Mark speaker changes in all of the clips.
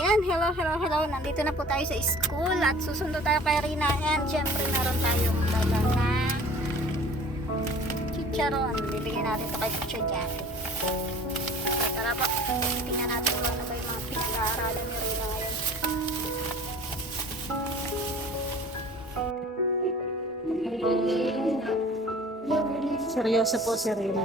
Speaker 1: Yan, hello, hello, hello. Nandito na po tayo sa school at susundo tayo kay Rina. And syempre meron tayong dala na chicharon. Bibigyan natin to kay Teacher Jackie. So, tara po. Tingnan natin kung ano ba yung mga pinag-aaralan ni Rina ngayon.
Speaker 2: Seryoso po si Rina.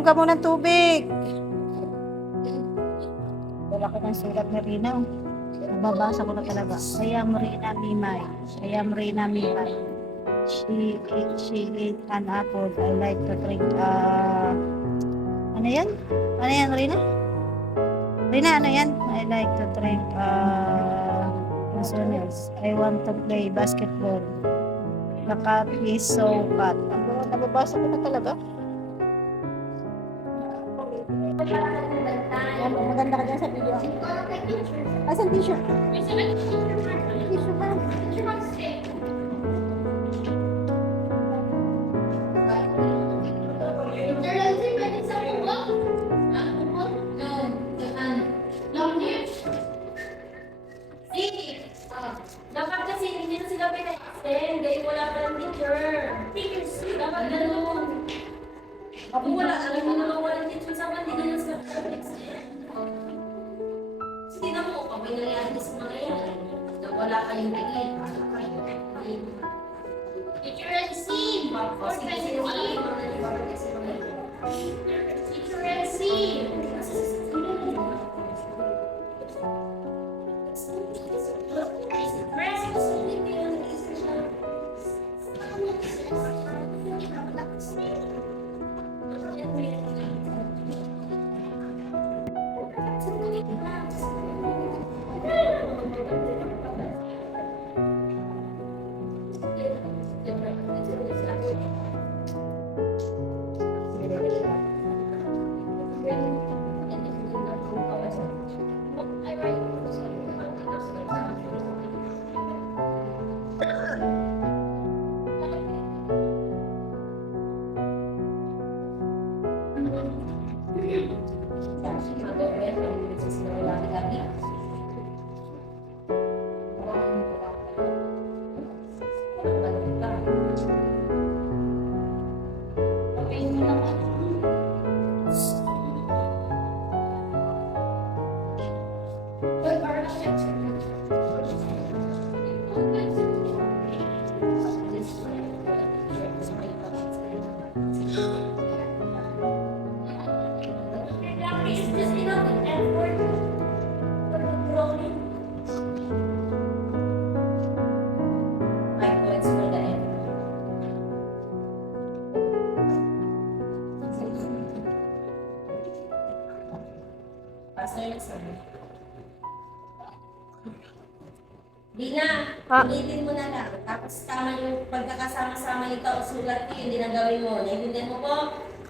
Speaker 2: Inom ka muna ng tubig. Wala ko ng sulat ni Rina. Nababasa ko na talaga. I am Rina Mimay. I am Rina Mimay. She ate, she ate an apple. I like to drink, uh, ano yan? Ano yan, Rina? Rina, ano yan? I like to drink, uh, Amazonas. I want to play basketball. The cat is so fat. Nababasa ko na talaga. Yan, maganda ka dyan sa video. Asan t-shirt? T-shirt. Pa.
Speaker 3: Dapat kasi hindi na sila pina-extend dahil wala pa ng teacher. Dapat ganun. Kung wala, alam mo naman wala ng teacher, saan hindi na sila pina-extend? Hindi na mo, pag may nangyari sa mga yan, na wala kayong tingin. Teacher and see! For Teacher and see! Dina,
Speaker 2: Ah.
Speaker 3: ulitin mo na lang. Tapos tama yung pagkakasama-sama nito, sulat ko yung dinagawin mo. Naiintindihan mo po?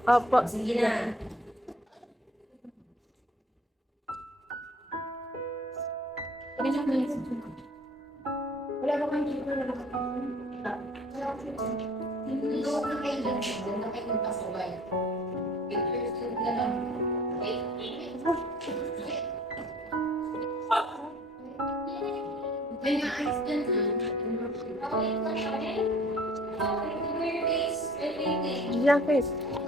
Speaker 2: Opo.
Speaker 3: Sige na.
Speaker 4: May maayos din ha.
Speaker 2: Jacket. Okay.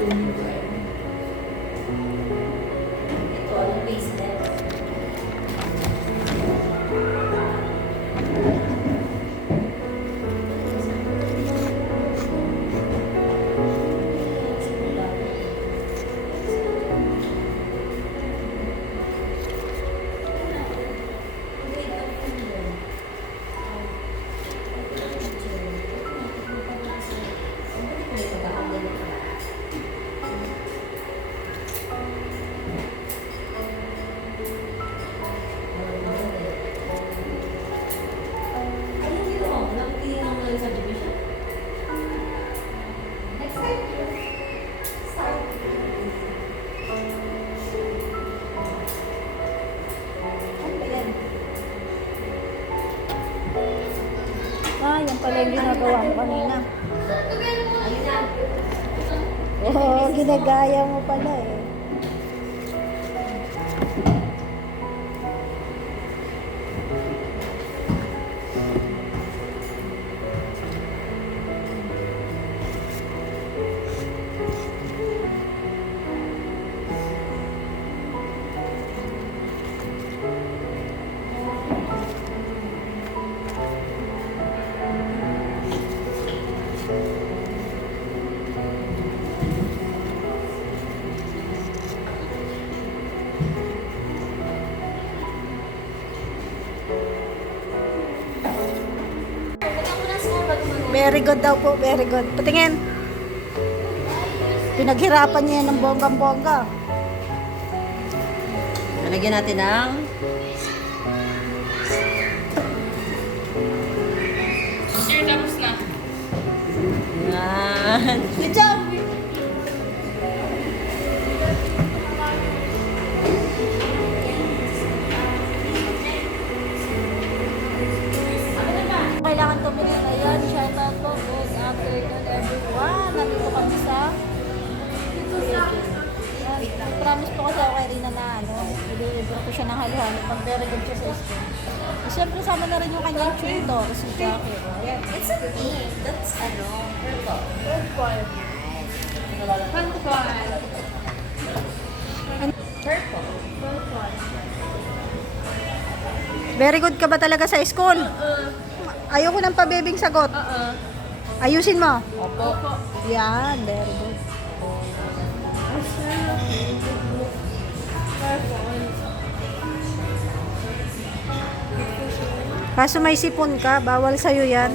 Speaker 3: Ito,
Speaker 2: yung ginagawa mo kanina. Oo, ginagaya mo pala eh. Very good daw po, very good. Patingin. Pinaghirapan niya yan ng bonggang-bongga.
Speaker 3: Lalagyan natin ng
Speaker 5: Sir, tapos na.
Speaker 3: yan.
Speaker 2: Good job! Kailangan tumingin. Po kasi ako kay Rina na ano, ililibre ko siya ng halo-halo pag very good siya sa school. Siyempre sama na rin yung kanyang tutor, si Jackie. Ayan.
Speaker 3: It's a pink. That's ano, purple. Purple.
Speaker 2: Very good ka ba talaga sa school? Ayoko ng pabebing sagot. Ayusin mo.
Speaker 3: Opo.
Speaker 2: Yan, very good. Kaso may sipon ka, bawal sa'yo yan.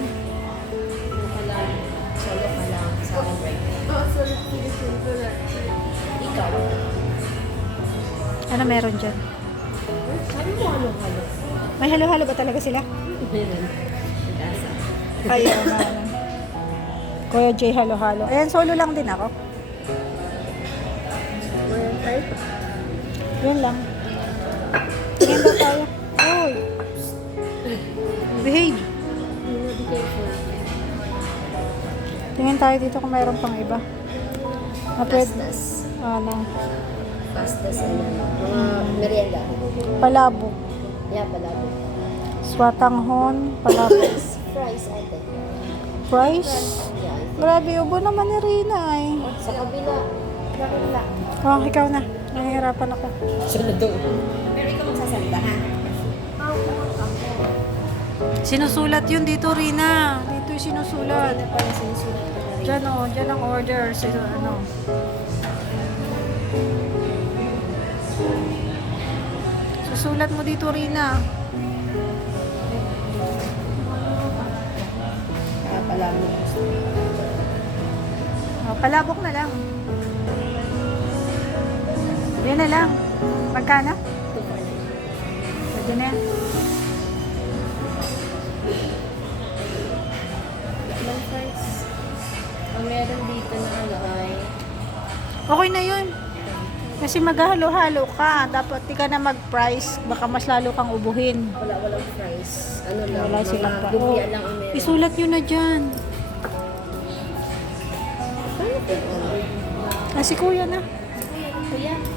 Speaker 2: Ano meron dyan? May halo-halo ba talaga sila?
Speaker 3: Meron.
Speaker 2: Na. Kuya J, halo-halo. Ayan, solo lang din ako. Yun lang. Daw tayo. Oy. Behave. Tingin tayo dito kung mayroon pang iba. Na pwede.
Speaker 3: Pastas.
Speaker 2: Ano,
Speaker 3: Pastas ano. Mga merienda.
Speaker 2: palabo.
Speaker 3: Yeah, palabo.
Speaker 2: Swatanghon, palabo.
Speaker 3: Fries, ate.
Speaker 2: Fries.
Speaker 3: Yeah.
Speaker 2: Grabe, ubo naman ni Rina eh.
Speaker 3: Sa kabila. Sa kabila.
Speaker 2: Oh, ikaw na. Nahihirapan ako.
Speaker 3: Sunod doon. Pero ikaw magsasalita, ha?
Speaker 2: Sinusulat yun dito, Rina. Dito yung sinusulat.
Speaker 3: Ano?
Speaker 2: Diyan o, diyan ang order. Sino, ano. Susulat mo dito, Rina.
Speaker 3: Kaya palabo.
Speaker 2: Oh, palabok na lang. Yan na lang. Magkano? Pwede na yan.
Speaker 3: Ang meron dito na ano ay
Speaker 2: Okay na yun. Kasi maghahalo-halo ka. Dapat di ka na mag-price. Baka mas lalo kang ubuhin.
Speaker 3: wala walang fries. Ano lang,
Speaker 2: Wala silang
Speaker 3: mga
Speaker 2: pa. Oh,
Speaker 3: lang ang meron.
Speaker 2: Isulat nyo na dyan. Ah, si kuya na.
Speaker 3: Kuya.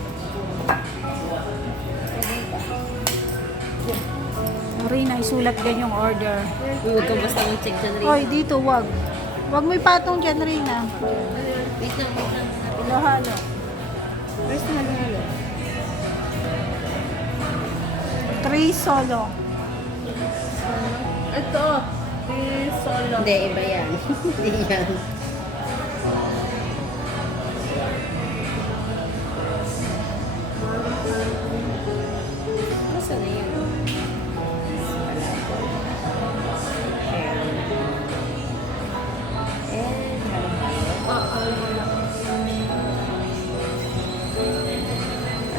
Speaker 2: Marina, isulat gan yung order.
Speaker 3: Huwag ka basta mag-check dyan rin.
Speaker 2: Hoy, dito, wag. Wag mo ipatong dyan, Rina.
Speaker 3: Wait lang, wait lang.
Speaker 2: Halo-halo.
Speaker 3: Where's the halo-halo?
Speaker 2: Three solo.
Speaker 3: Ito. solo. Hindi, iba yan. Hindi yan.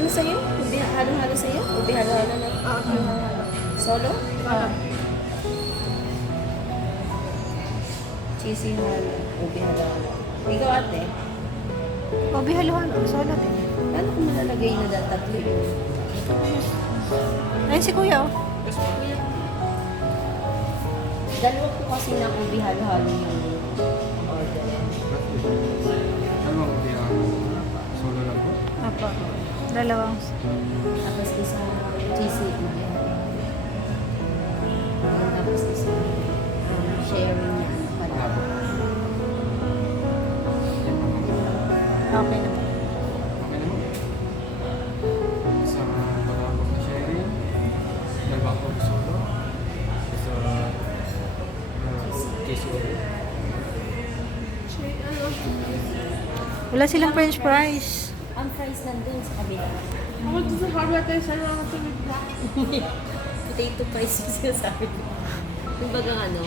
Speaker 3: Ano sa'yo? Ubi halo-halo sa'yo? Ubi halo-halo na? Solo? Cheesy halo. Ubi halo-halo. Ikaw ate,
Speaker 2: Obi, halo-halo. Solo din.
Speaker 3: paano ko malalagay na dahil tatlo yun?
Speaker 2: Ayun si kuya, oh.
Speaker 3: Dalawa po kasi na ubi halo-halo yung order.
Speaker 6: Ano ang bilang solo lang po?
Speaker 2: Apo. Dalawang.
Speaker 3: Tapos isa cheesy ubi halo. Tapos isa um, sharing niya.
Speaker 6: Wala
Speaker 2: Okay na.
Speaker 6: Okay na po. Sa malabot na sharing, dalawang po solo. Sa uh, order.
Speaker 2: Wala silang french fries.
Speaker 3: Ang price nandun sa kabila.
Speaker 7: Ako dito sa hardware tayo sa mga tumig na.
Speaker 3: potato pies yung sinasabi ko. Yung bagang ano,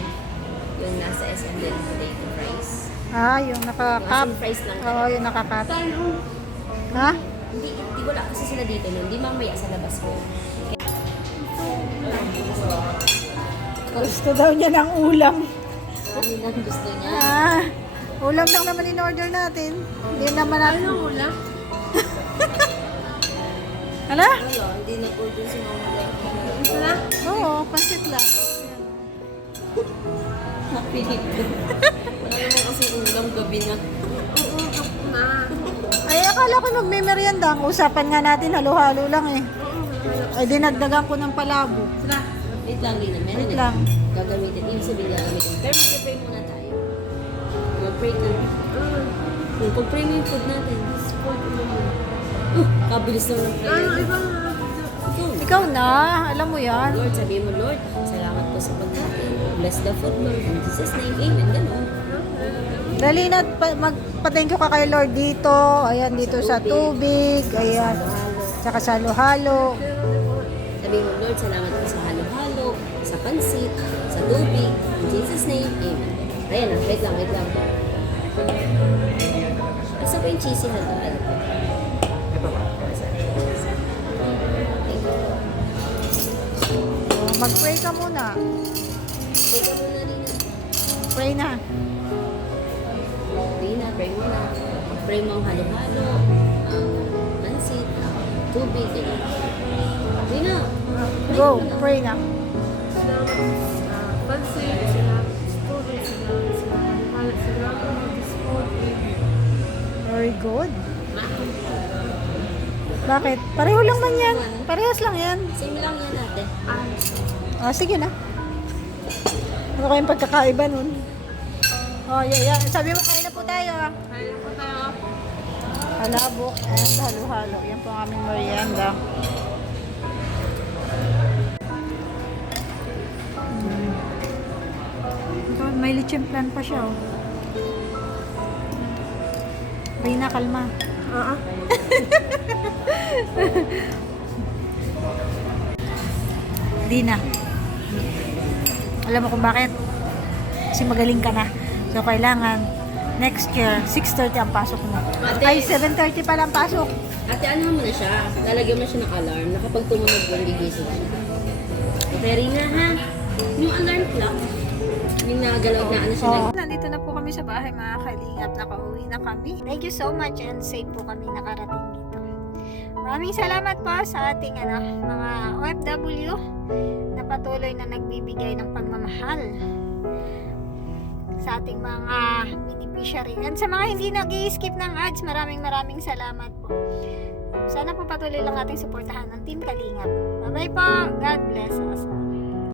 Speaker 3: yung nasa SM din, potato fries.
Speaker 2: Ah, yung
Speaker 3: Yung
Speaker 2: naka-cup.
Speaker 3: asin fries lang.
Speaker 2: Oo, yung naka-cup.
Speaker 7: Tayo.
Speaker 2: Ha?
Speaker 3: Hindi, hindi wala kasi sila dito nun. Hindi mamaya sa labas ko.
Speaker 2: Gusto daw niya ng ulam.
Speaker 3: Ano lang gusto niya.
Speaker 2: Ah, ulam lang naman in-order natin. Hindi naman natin.
Speaker 7: Ano wala?
Speaker 2: Hala?
Speaker 3: Wala, hindi na po dun si Mama
Speaker 7: na?
Speaker 2: Oo, pansit lang.
Speaker 3: Napilit ko. Wala naman kasi ulam gabi na.
Speaker 7: Oo, na.
Speaker 2: Ay, akala ko magme-merienda. Ang usapan nga natin, halo-halo lang eh. Ay, dinagdagan ko ng palabo.
Speaker 7: Sila.
Speaker 3: Wait lang, Lina. Meron
Speaker 2: Wait
Speaker 3: eh.
Speaker 2: lang.
Speaker 3: Gagamitin. Ibig sabihin gagamitin. Pero mag-pray muna tayo. Mag-pray ka. Kung pag-pray mo yung food natin. Uh, kabilis naman ng prayer.
Speaker 7: Ano iba na?
Speaker 3: Ikaw.
Speaker 2: Na, alam mo yan.
Speaker 3: Lord, sabihin mo, Lord, salamat po sa pagkain. Bless the food, Lord. In Jesus' name, amen. Ganon.
Speaker 2: Dali na, pa, magpa-thank you ka kay Lord dito. Ayan, dito sa tubig. Ayan. Tsaka sa halo-halo.
Speaker 3: Sabihin mo, Lord, salamat po sa halo-halo, sa pansit, sa tubig. In Jesus' name, amen. Ayan na, wait lang, wait lang. Asa ba yung cheesy halo-halo?
Speaker 6: Ito
Speaker 2: Mag-pray ka muna.
Speaker 3: Muna, Rina.
Speaker 2: Pray na.
Speaker 3: Rina, pray muna. Pray mo ang halo-halo, ang pansit, ang tubig, gano'n. Rina, pray
Speaker 2: Go,
Speaker 3: muna.
Speaker 2: pray na.
Speaker 7: Pansit, sa tubig, halat, salamat sa food.
Speaker 2: Very good. Bakit? Pareho lang man yan. Parehas lang yan.
Speaker 3: Same lang yan ate.
Speaker 2: Ah, sige na. Ano kayong pagkakaiba nun? Oh, yeah, yeah. Sabi mo, kain na po tayo. ah.
Speaker 7: Kaya po tayo.
Speaker 2: Halabok and halo-halo. Yan po ang aming merienda. Mm. Ito, may lechon plan pa siya. Oh. Rina, kalma.
Speaker 7: Oo.
Speaker 2: Di na. Alam mo kung bakit? Kasi magaling ka na. So, kailangan next year, 6.30 ang pasok mo.
Speaker 3: Ate.
Speaker 2: Ay, 7.30 pa lang pasok.
Speaker 3: Ate, ano mo na siya? Lalagyan mo siya ng alarm na kapag tumunog yung gigising siya. Ate Rina, ha? Yung alarm clock, yung nagalaw na ano siya
Speaker 2: Oh.
Speaker 3: nag-
Speaker 2: Nandito na po kami sa bahay mga kalingap. Nakauwi na kami. Thank you so much and safe po kami nakarating. Maraming salamat po sa ating ano, mga OFW na patuloy na nagbibigay ng pagmamahal sa ating mga
Speaker 1: beneficiary. And sa mga hindi nag skip ng ads, maraming maraming salamat po. Sana po patuloy lang natin suportahan ng Team Kalingap. Bye-bye po. God bless us all.